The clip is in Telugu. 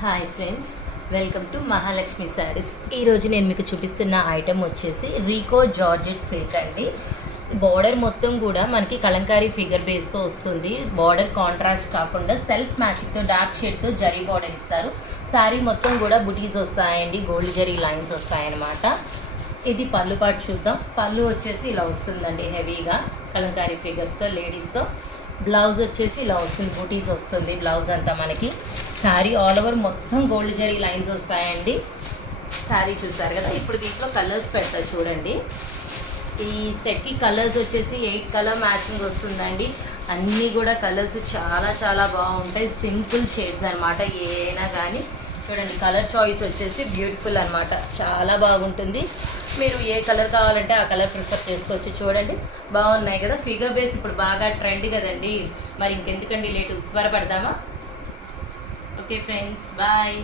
Hi friends, welcome to Mahalakshmi saris. ఈరోజు నేను మీకు చూపిస్తున్న ఐటెం వచ్చేసి రీకో జార్జెట్ సిల్క్ అండి. బార్డర్ మొత్తం కూడా మనకి కలంకారీ ఫిగర్ బేస్తో వస్తుంది. బార్డర్ కాంట్రాస్ట్ కాకుండా సెల్ఫ్ మ్యాచింగ్తో డార్క్ షేడ్తో జరీ బార్డర్ ఇస్తారు. శారీ మొత్తం కూడా బుటీస్ వస్తాయండి, గోల్డ్ జరీ లైన్స్ వస్తాయన్నమాట. ఇది పళ్ళు పాటు చూద్దాం. పళ్ళు వచ్చేసి ఇలా వస్తుందండి, హెవీగా కలంకారీ ఫిగర్స్తో లేడీస్తో. బ్లౌజ్ వచ్చేసి ఇలా వస్తుంది, బూటీస్ వస్తుంది బ్లౌజ్ అంతా మనకి. శారీ ఆల్ ఓవర్ మొత్తం గోల్డ్ జరీ లైన్స్ వస్తాయండి. శారీ చూసారు కదా. ఇప్పుడు దీంట్లో కలర్స్ పెడతా చూడండి. ఈ సెట్కి కలర్స్ వచ్చేసి 8 కలర్ మ్యాచింగ్ వస్తుందండి. అన్నీ కూడా కలర్స్ చాలా చాలా బాగుంటాయి. సింపుల్ షేడ్స్ అనమాట. ఏనా కానీ చూడండి, కలర్ చాయిస్ వచ్చేసి బ్యూటిఫుల్ అనమాట, చాలా బాగుంటుంది. మీరు ఏ కలర్ కావాలంటే ఆ కలర్ ప్రిఫర్ చేసుకోవచ్చు. చూడండి, బాగున్నాయి కదా. ఫిగర్ బేస్ ఇప్పుడు బాగా ట్రెండ్ కదండి. మరి ఇంకెందుకండి లేటు, త్వరపడదామా? Okay friends, bye.